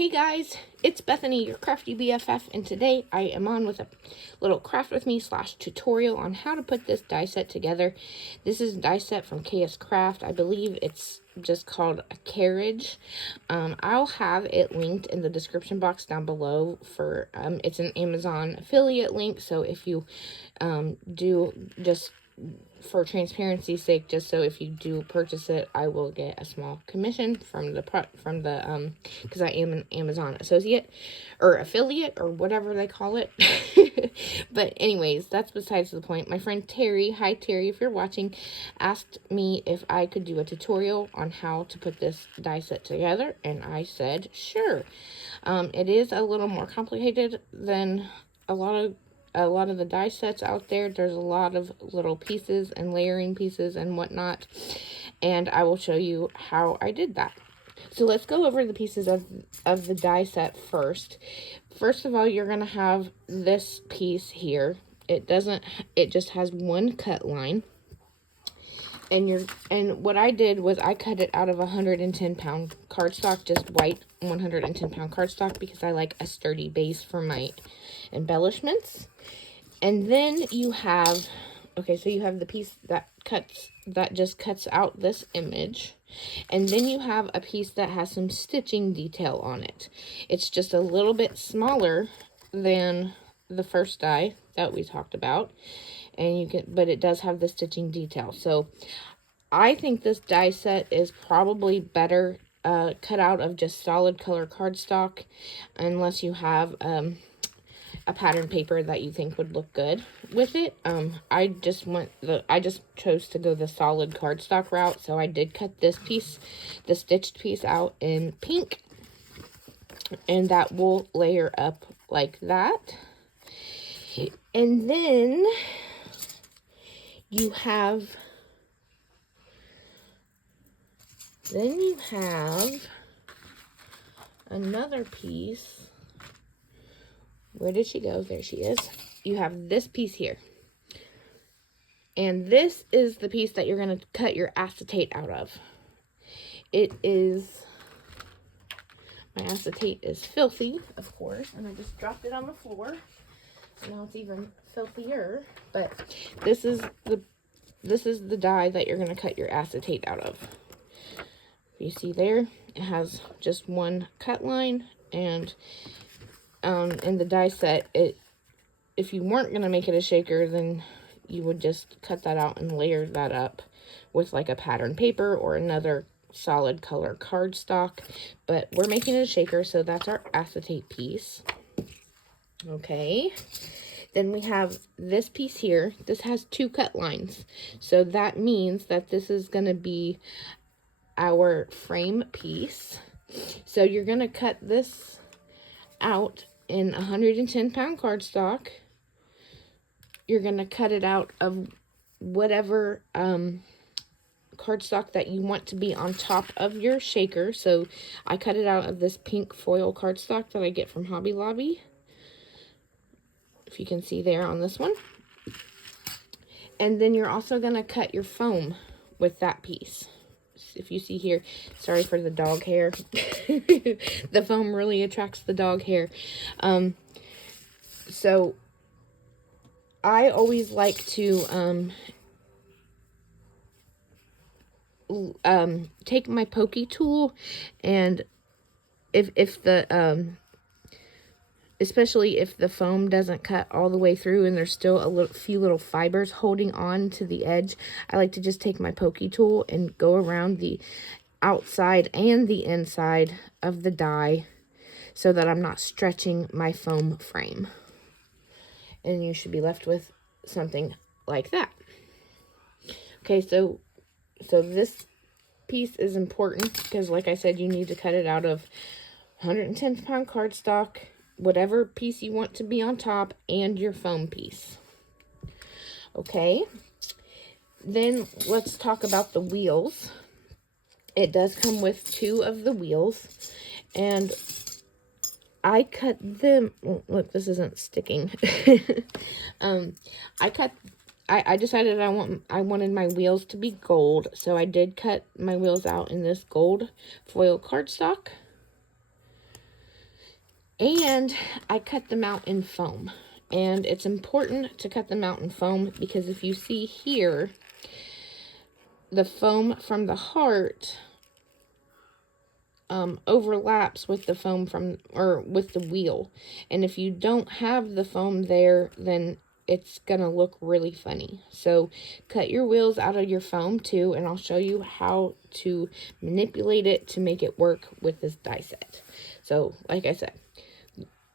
Hey guys, it's Bethany, your crafty BFF, and today I am on with a little craft with me / tutorial on how to put this die set together. This is a die set from KSCraft. I believe it's just called a Carriage. I'll have it linked in the description box down below for, it's an Amazon affiliate link, so if you do just for transparency's sake, just so if you do purchase it, I will get a small commission from the because I am an Amazon associate or affiliate or whatever they call it. But anyways, that's besides the point. My friend Terry, hi Terry, if you're watching, asked me if I could do a tutorial on how to put this die set together, and I said sure. It is a little more complicated than a lot of the die sets out there. There's a lot of little pieces and layering pieces and whatnot, and I will show you how I did that. So let's go over the pieces of the die set first. First of all, you're going to have this piece here. It just has one cut line. And what I did was I cut it out of 110-pound cardstock, just white 110-pound cardstock, because I like a sturdy base for my embellishments. And then you have, okay, so you have the piece that just cuts out this image. And then you have a piece that has some stitching detail on it. It's just a little bit smaller than the first die that we talked about. But it does have the stitching detail. So I think this die set is probably better cut out of just solid color cardstock, unless you have a pattern paper that you think would look good with it. I just chose to go the solid cardstock route, so I did cut this piece, the stitched piece, out in pink, and that will layer up like that. And then you have another piece. Where did she go? There she is. You have this piece here. And this is the piece that you're going to cut your acetate out of. My acetate is filthy, of course, and I just dropped it on the floor. So now it's even filthier, but this is the die that you're going to cut your acetate out of. You see there, it has just one cut line, and in the die set, if you weren't going to make it a shaker, then you would just cut that out and layer that up with like a pattern paper or another solid color cardstock. But we're making it a shaker, so that's our acetate piece. Okay. Then we have this piece here. This has two cut lines. So that means that this is going to be our frame piece. So you're going to cut this out in 110-pound cardstock. You're going to cut it out of whatever cardstock that you want to be on top of your shaker. So I cut it out of this pink foil cardstock that I get from Hobby Lobby, if you can see there on this one. And then you're also going to cut your foam with that piece. If you see here, sorry for the dog hair. The foam really attracts the dog hair. So I always like to take my pokey tool, and especially if the foam doesn't cut all the way through and there's still a few little fibers holding on to the edge, I like to just take my pokey tool and go around the outside and the inside of the die so that I'm not stretching my foam frame. And you should be left with something like that. Okay, so this piece is important because, like I said, you need to cut it out of 110-pound cardstock, whatever piece you want to be on top, and your foam piece. Okay, then let's talk about the wheels. It does come with two of the wheels, and I cut them. Look, this isn't sticking. I decided I wanted my wheels to be gold, so I did cut my wheels out in this gold foil cardstock. And I cut them out in foam. And it's important to cut them out in foam because if you see here, the foam from the heart overlaps with the foam with the wheel. And if you don't have the foam there, then it's gonna look really funny. So cut your wheels out of your foam too, and I'll show you how to manipulate it to make it work with this die set. So like I said,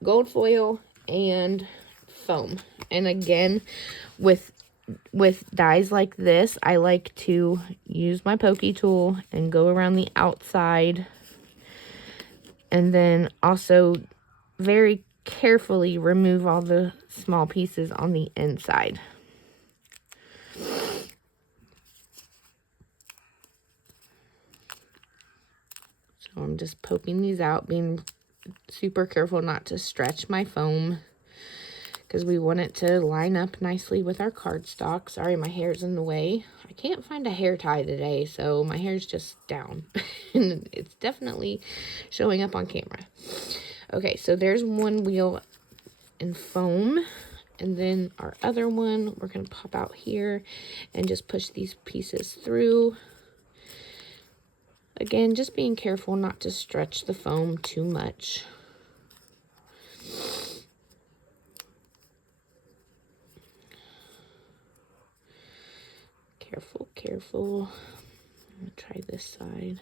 gold foil and foam. And again, with dies like this, I like to use my pokey tool and go around the outside, and then also very carefully remove all the small pieces on the inside. So I'm just poking these out, being super careful not to stretch my foam because we want it to line up nicely with our cardstock. Sorry, my hair's in the way. I can't find a hair tie today, so my hair's just down. And it's definitely showing up on camera. Okay, so there's one wheel in foam. And then our other one, we're going to pop out here and just push these pieces through. Again, just being careful not to stretch the foam too much. Careful, careful. I'm going to try this side.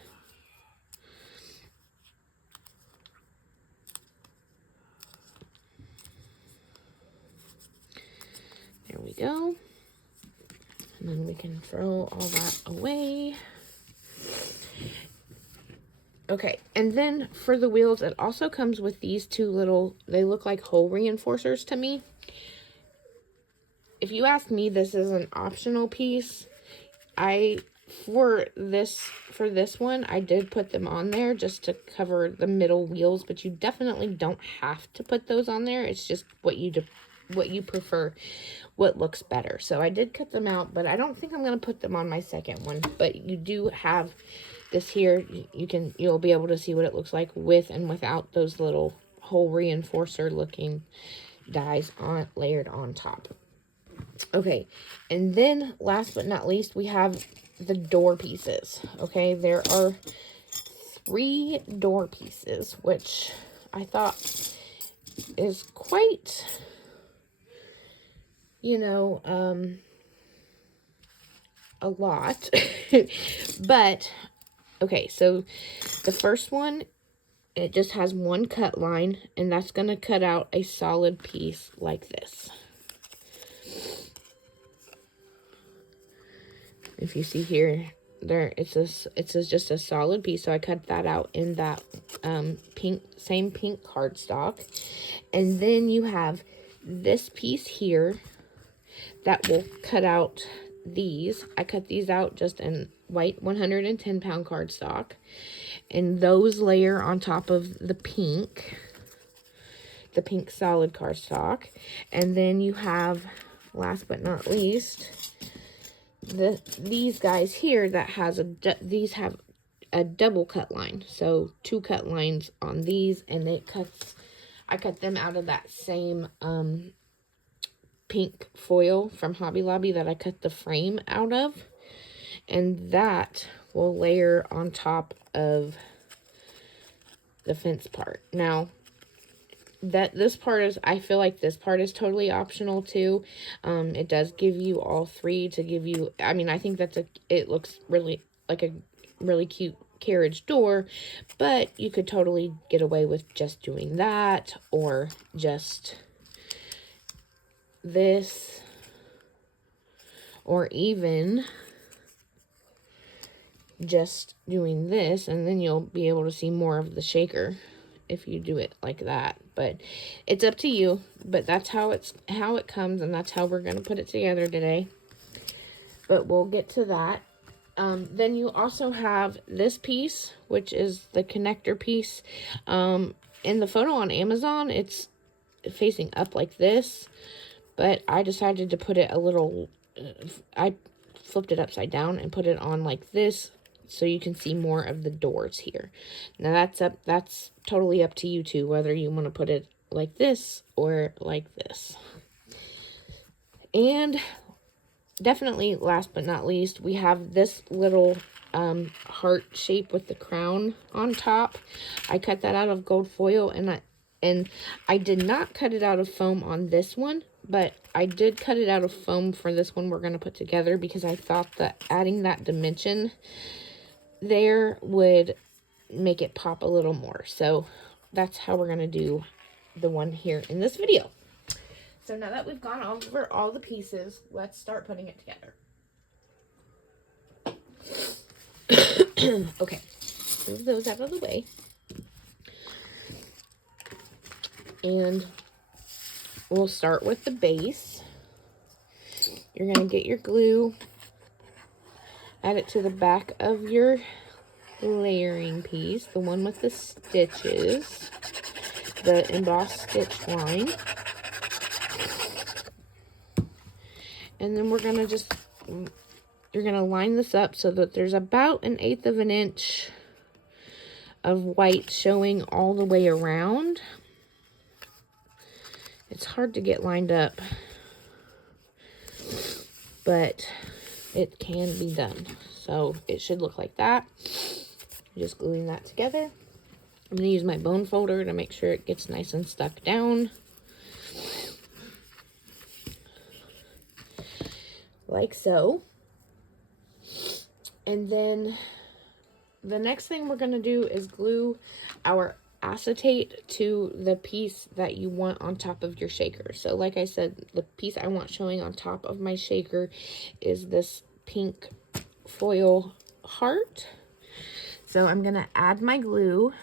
There we go. And then we can throw all that away. Okay, and then for the wheels, it also comes with these two little, they look like hole reinforcers to me. If you ask me, this is an optional piece. For this one, I did put them on there just to cover the middle wheels, but you definitely don't have to put those on there. It's just what you prefer, what looks better. So I did cut them out, but I don't think I'm going to put them on my second one. But you do have this here. You'll be able to see what it looks like with and without those little hole reinforcer looking dies layered on top. Okay, and then last but not least, we have the door pieces. Okay, there are 3 door pieces, which I thought is quite, a lot. But okay, so the first one, it just has one cut line, and that's going to cut out a solid piece like this. If you see here, it's just a solid piece. So I cut that out in that same pink cardstock. And then you have this piece here that will cut out these. I cut these out just in white 110-pound cardstock. And those layer on top of the pink solid cardstock. And then you have, last but not least, these guys here that has these have a double cut line. So 2 cut lines on these, and I cut them out of that same pink foil from Hobby Lobby that I cut the frame out of. And that will layer on top of the fence part. Now, I feel like this part is totally optional too. It does give you all 3 to give you, I mean, I think it looks really like a really cute carriage door, but you could totally get away with just doing that, or just this, or even just doing this, and then you'll be able to see more of the shaker if you do it like that. But it's up to you, but that's how it comes, and that's how we're going to put it together today. But we'll get to that. Then you also have this piece, which is the connector piece. In the photo on Amazon, it's facing up like this, but I decided to put it a little, I flipped it upside down and put it on like this, so you can see more of the doors here. Now that's totally up to you two, whether you want to put it like this or like this. And definitely last but not least, we have this little heart shape with the crown on top. I cut that out of gold foil, and I did not cut it out of foam on this one, but I did cut it out of foam for this one we're going to put together, because I thought that adding that dimension there would make it pop a little more. So that's how we're going to do the one here in this video. So now that we've gone over all the pieces, let's start putting it together. Okay, move those out of the way. And we'll start with the base. You're going to get your glue, add it to the back of your layering piece, the one with the stitches, the embossed stitch line. And then we're going to just, you're going to line this up so that there's about 1/8 of an inch of white showing all the way around. It's hard to get lined up, but it can be done. So it should look like that. Just gluing that together. I'm going to use my bone folder to make sure it gets nice and stuck down. Like so. And then the next thing we're going to do is glue our acetate to the piece that you want on top of your shaker. So like I said, the piece I want showing on top of my shaker is this pink foil heart. So I'm going to add my glue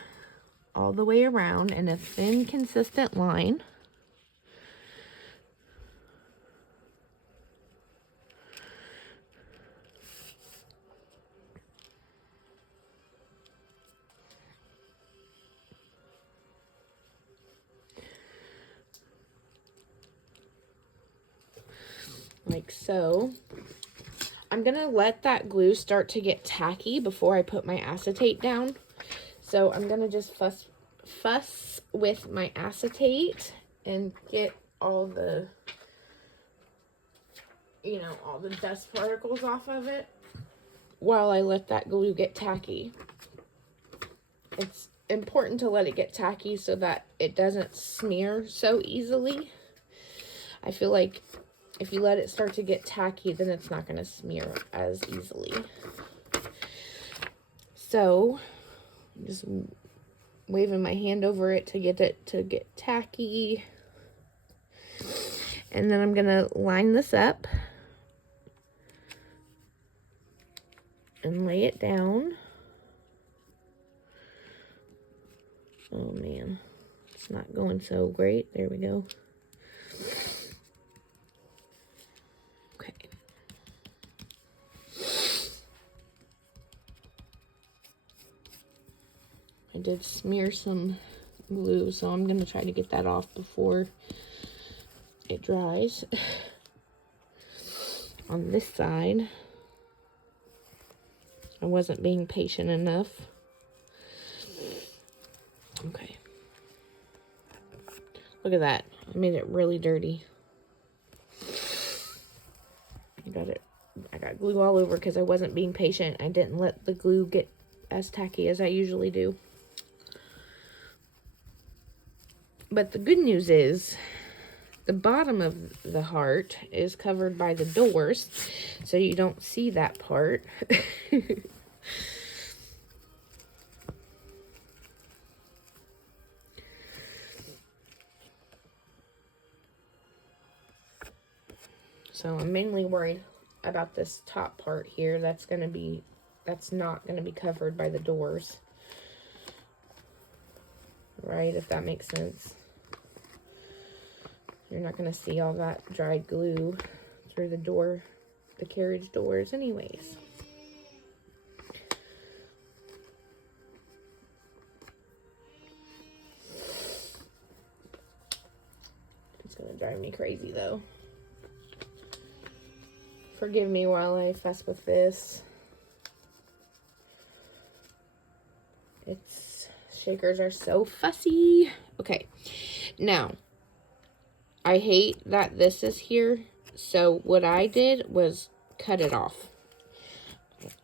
all the way around in a thin, consistent line. Like so. I'm going to let that glue start to get tacky before I put my acetate down. So I'm going to just fuss with my acetate and get all the, all the dust particles off of it while I let that glue get tacky. It's important to let it get tacky so that it doesn't smear so easily. I feel like if you let it start to get tacky, then it's not going to smear as easily. So, I'm just waving my hand over it to get tacky. And then I'm going to line this up and lay it down. Oh man, it's not going so great. There we go. Okay. I did smear some glue, so I'm going to try to get that off before it dries. On this side, I wasn't being patient enough. Okay. Look at that. I made it really dirty. I got glue all over because I wasn't being patient. I didn't let the glue get as tacky as I usually do. But the good news is the bottom of the heart is covered by the doors, so you don't see that part. So I'm mainly worried about this top part here. That's not going to be covered by the doors. Right, if that makes sense. You're not going to see all that dried glue through the carriage doors anyways. It's going to drive me crazy though. Forgive me while I fuss with this. Shakers are so fussy. Okay, now, I hate that this is here, so what I did was cut it off.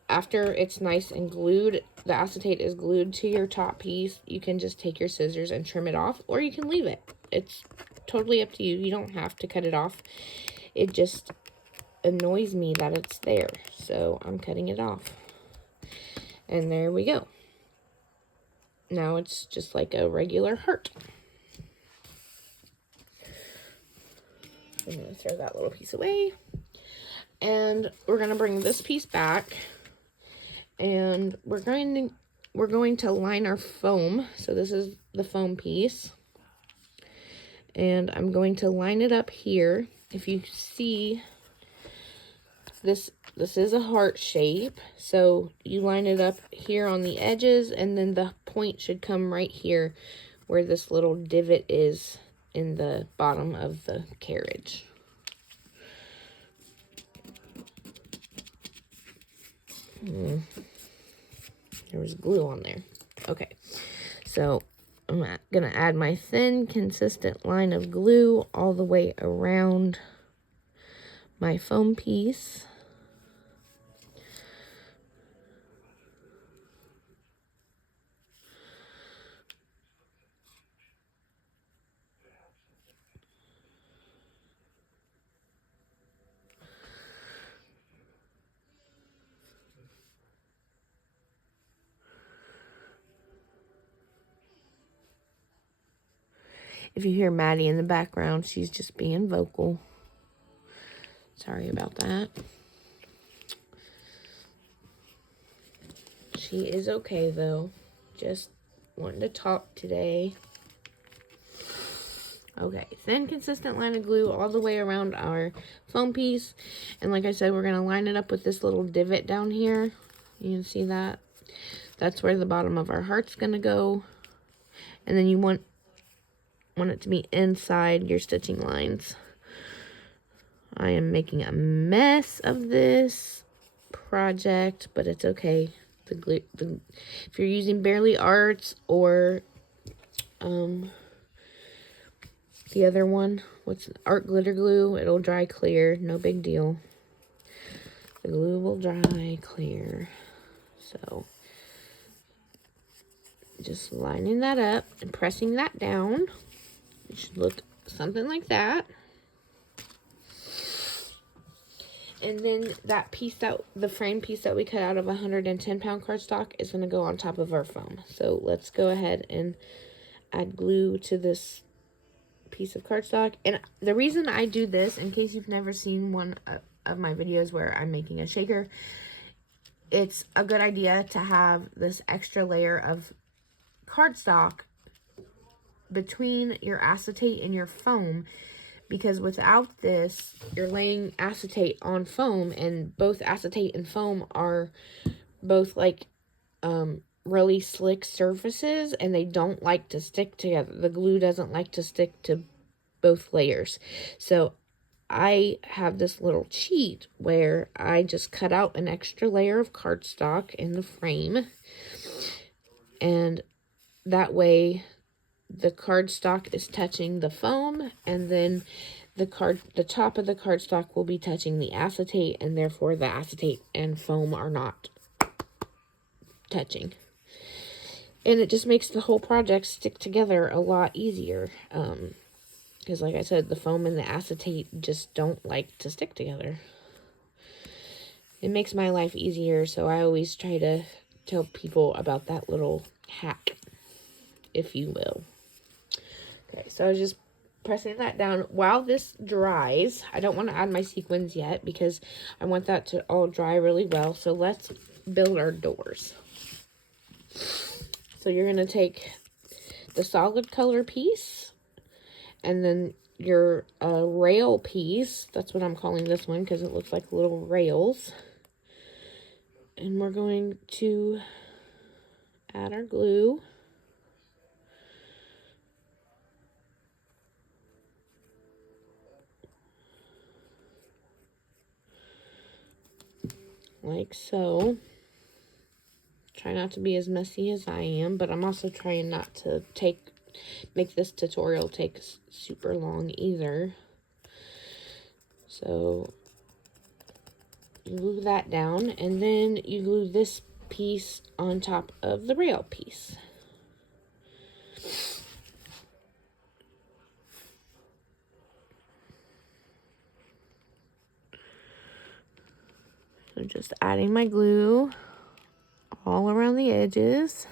After it's nice and glued, the acetate is glued to your top piece, you can just take your scissors and trim it off, or you can leave it. It's totally up to you. You don't have to cut it off. It just annoys me that it's there, so I'm cutting it off. And there we go. Now it's just like a regular heart. I'm going to throw that little piece away. And we're going to bring this piece back. And we're going to line our foam. So this is the foam piece. And I'm going to line it up here. If you see, this is a heart shape. So you line it up here on the edges, and then the point should come right here where this little divot is in the bottom of the carriage. There was glue on there. Okay, so I'm gonna add my thin, consistent line of glue all the way around my foam piece. If you hear Maddie in the background, she's just being vocal. Sorry about that. She is okay, though. Just wanting to talk today. Okay, thin, consistent line of glue all the way around our foam piece. And like I said, we're going to line it up with this little divot down here. You can see that. That's where the bottom of our heart's going to go. And then you want it to be inside your stitching lines. I am making a mess of this project, but it's okay. If you're using Barely Arts or the other one, what's Art Glitter Glue, it'll dry clear, no big deal. The glue will dry clear. So just lining that up and pressing that down. It should look something like that. And then that piece, the frame piece that we cut out of 110-pound cardstock is going to go on top of our foam. So let's go ahead and add glue to this piece of cardstock. And the reason I do this, in case you've never seen one of my videos where I'm making a shaker, it's a good idea to have this extra layer of cardstock between your acetate and your foam, because without this, you're laying acetate on foam, and both acetate and foam are both like really slick surfaces, and they don't like to stick together. The glue doesn't like to stick to both layers. So I have this little cheat where I just cut out an extra layer of cardstock in the frame, and that way the cardstock is touching the foam, and then the top of the cardstock will be touching the acetate, and therefore the acetate and foam are not touching. And it just makes the whole project stick together a lot easier. Because like I said, the foam and the acetate just don't like to stick together. It makes my life easier, so I always try to tell people about that little hack, if you will. Okay, so I was just pressing that down. While this dries, I don't want to add my sequins yet because I want that to all dry really well. So let's build our doors. So you're going to take the solid color piece and then your rail piece. That's what I'm calling this one because it looks like little rails. And we're going to add our glue. Like so. Try not to be as messy as I am, but I'm also trying not to make this tutorial take super long either. So you glue that down, and then you glue this piece on top of the rail piece. So just adding my glue all around the edges.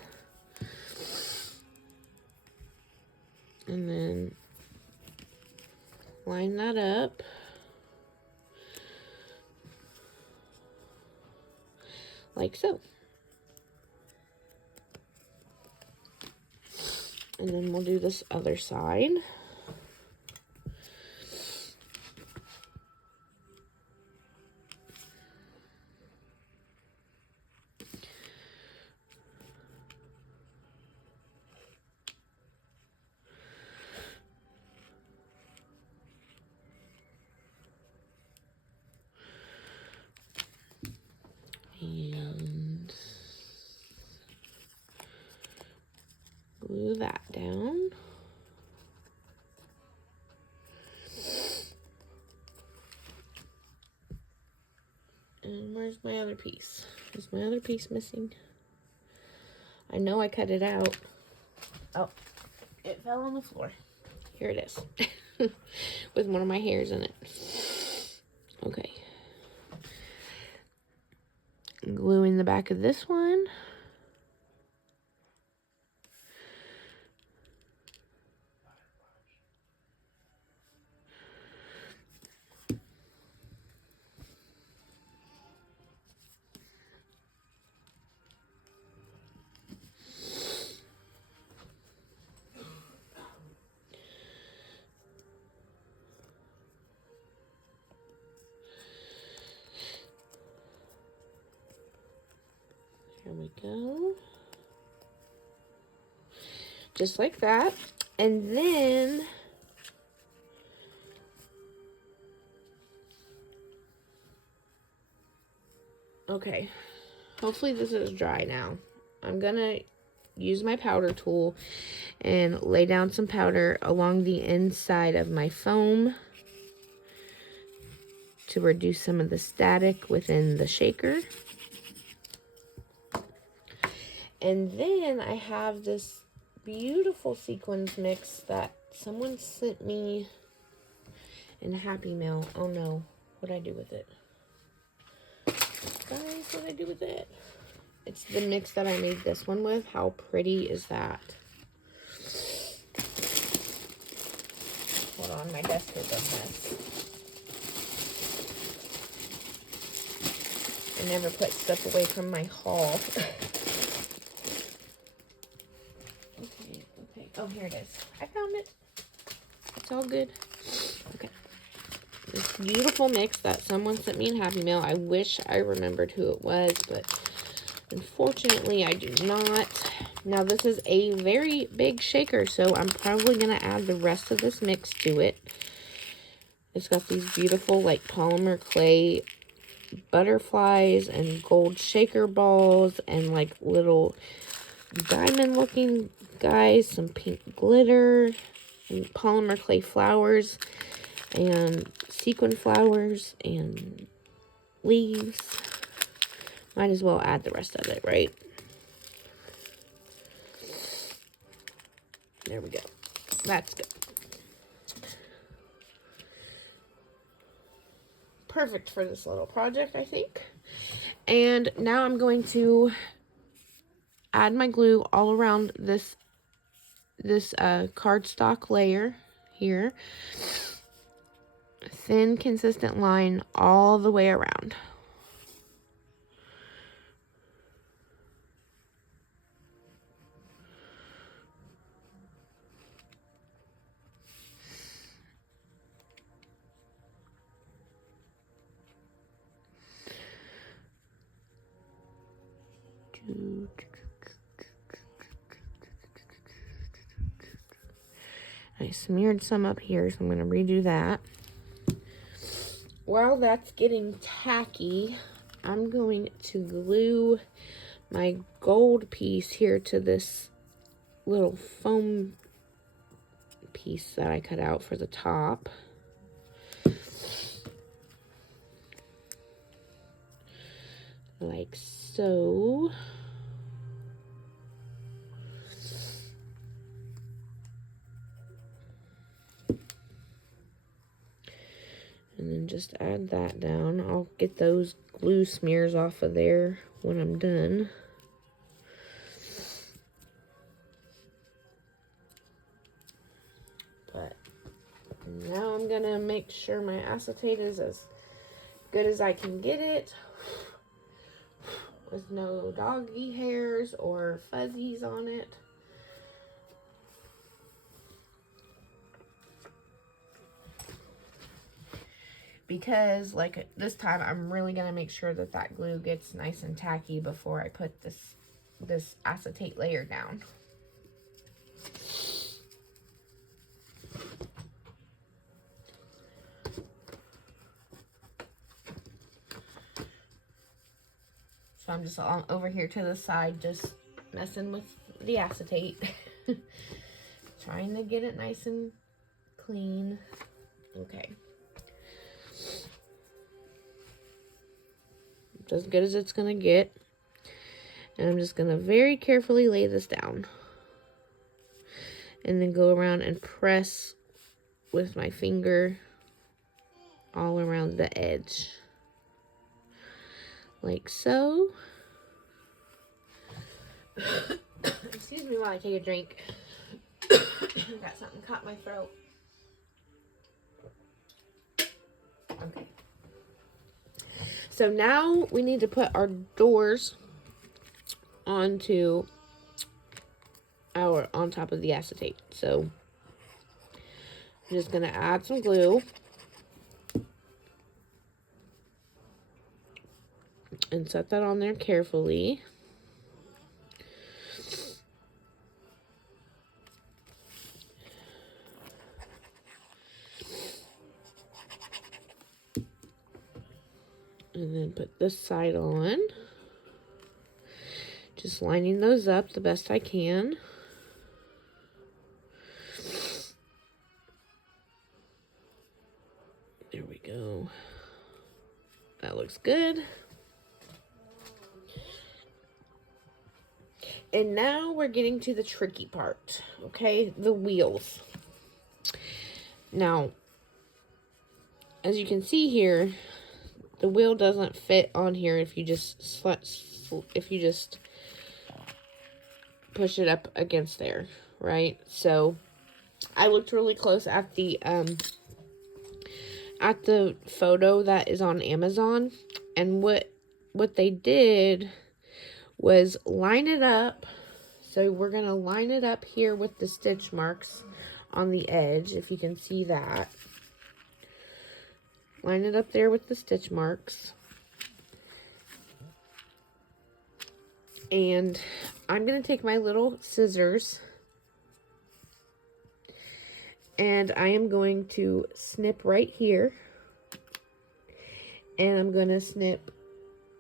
And then line that up. Like so. And then we'll do this other side. And glue that down. And where's my other piece? Is my other piece missing? I know I cut it out. Oh, it fell on the floor. Here it is. With one of my hairs in it. Okay. Gluing the back of this one. There we go. Just like that. And then okay, hopefully this is dry now. I'm gonna use my powder tool and lay down some powder along the inside of my foam to reduce some of the static within the shaker. And then I have this beautiful sequins mix that someone sent me in a Happy Mail. Oh no, what'd I do with it? Guys, what'd I do with it? It's the mix that I made this one with. How pretty is that? Hold on, my desk is a mess. I never put stuff away from my haul. Okay. Oh, here it is. I found it. It's all good. Okay. This beautiful mix that someone sent me in Happy Mail. I wish I remembered who it was, but unfortunately I do not. Now this is a very big shaker, so I'm probably going to add the rest of this mix to it. It's got these beautiful like polymer clay butterflies and gold shaker balls and like little diamond looking guys, some pink glitter and polymer clay flowers and sequin flowers and leaves. Might as well add the rest of it, right? There we go. That's good. Perfect for this little project, I think. And now I'm going to add my glue all around this cardstock layer here. Thin, consistent line all the way around. I smeared some up here, so I'm going to redo that. While that's getting tacky, I'm going to glue my gold piece here to this little foam piece that I cut out for the top. Like so. And then just add that down. I'll get those glue smears off of there when I'm done. But now I'm gonna make sure my acetate is as good as I can get it, with no doggy hairs or fuzzies on it. Because like this time I'm really gonna make sure that that glue gets nice and tacky before I put this acetate layer down. So I'm just over here to the side, just messing with the acetate. Trying to get it nice and clean. Okay. As good as it's gonna get. And I'm just gonna very carefully lay this down. And then go around and press with my finger all around the edge. Like so. Excuse me while I take a drink. Got something caught in my throat. Okay. So now we need to put our doors on top of the acetate. So I'm just gonna add some glue and set that on there carefully. And then put this side on. Just lining those up the best I can. There we go. That looks good. And now we're getting to the tricky part, okay? The wheels. Now, as you can see here, the wheel doesn't fit on here if you just push it up against there, right? So I looked really close at the photo that is on Amazon, and what they did was line it up. So we're gonna line it up here with the stitch marks on the edge, if you can see that. Line it up there with the stitch marks. And I'm going to take my little scissors and I am going to snip right here. And I'm going to snip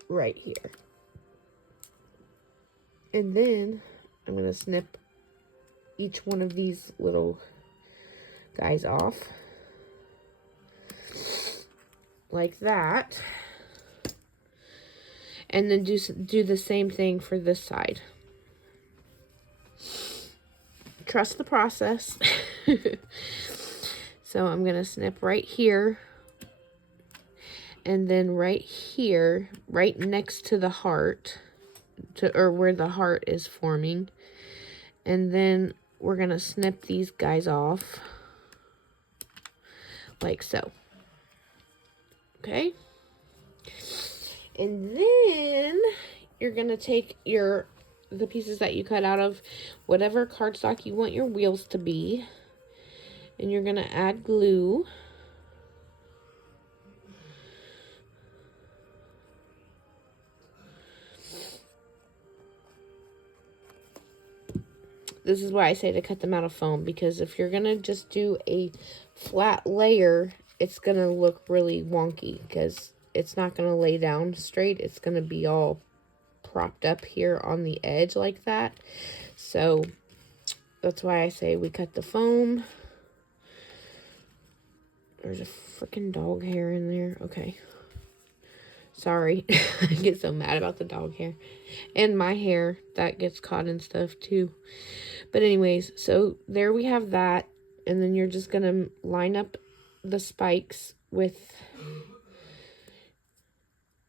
right here. And then I'm going to snip each one of these little guys off. Like that. And then do the same thing for this side. Trust the process. So I'm going to snip right here. And then right here, right next to the heart, or where the heart is forming. And then we're going to snip these guys off. Like so. Okay? And then you're going to take the pieces that you cut out of whatever cardstock you want your wheels to be. And you're going to add glue. This is why I say to cut them out of foam, because if you're going to just do a flat layer, it's going to look really wonky because it's not going to lay down straight. It's going to be all propped up here on the edge like that. So that's why I say we cut the foam. There's a freaking dog hair in there. Okay. Sorry. I get so mad about the dog hair. And my hair, that gets caught in stuff too. But anyways, so there we have that. And then you're just going to line up the spikes with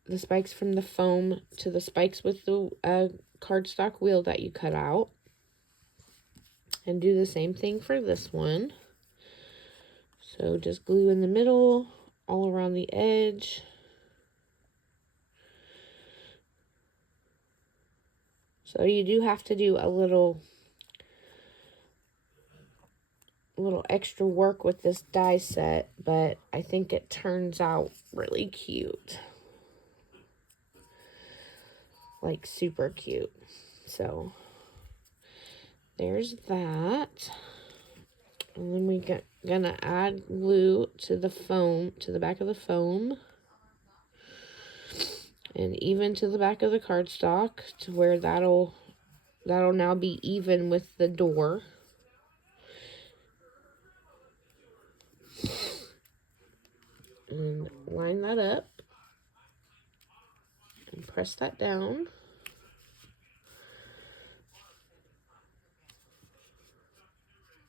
the spikes from the foam to the spikes with the cardstock wheel that you cut out. And do the same thing for this one. So just glue in the middle, all around the edge. So you do have to do a little extra work with this die set, but I think it turns out really cute. Like super cute. So there's that. And then we gonna add glue to the foam, to the back of the foam. And even to the back of the cardstock to where that'll now be even with the door. And line that up. And press that down.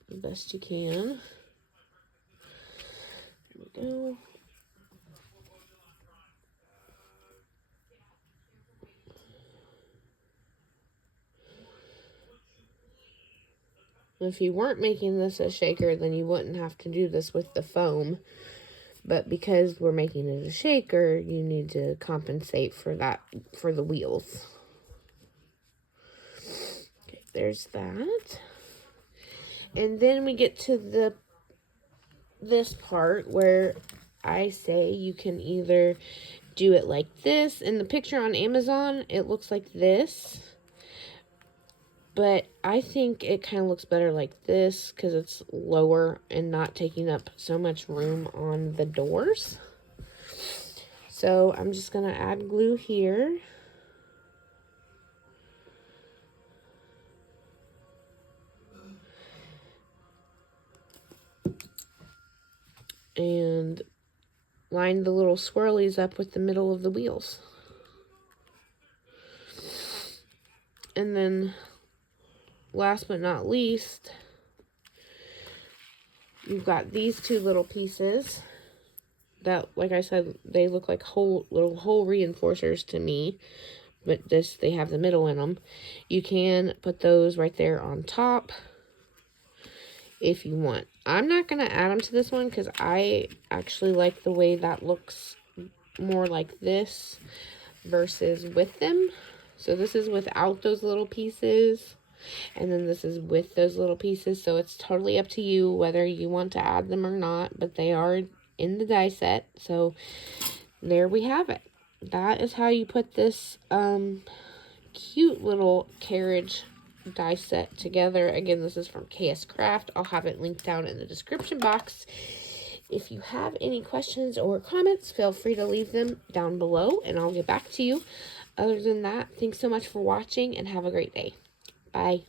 The best you can. There we go. If you weren't making this a shaker, then you wouldn't have to do this with the foam. But because we're making it a shaker, you need to compensate for that, for the wheels. Okay, there's that. And then we get to this part where I say you can either do it like this. In the picture on Amazon, it looks like this. But I think it kind of looks better like this because it's lower and not taking up so much room on the doors. So I'm just going to add glue here. And line the little swirlies up with the middle of the wheels. And then last but not least, you've got these two little pieces that, like I said, they look like little hole reinforcers to me, but they have the middle in them. You can put those right there on top if you want. I'm not going to add them to this one because I actually like the way that looks more like this versus with them. So this is without those little pieces. And then this is with those little pieces. So it's totally up to you whether you want to add them or not. But they are in the die set. So there we have it. That is how you put this cute little carriage die set together. Again, this is from KSCraft. I'll have it linked down in the description box. If you have any questions or comments, feel free to leave them down below and I'll get back to you. Other than that, thanks so much for watching and have a great day. Bye.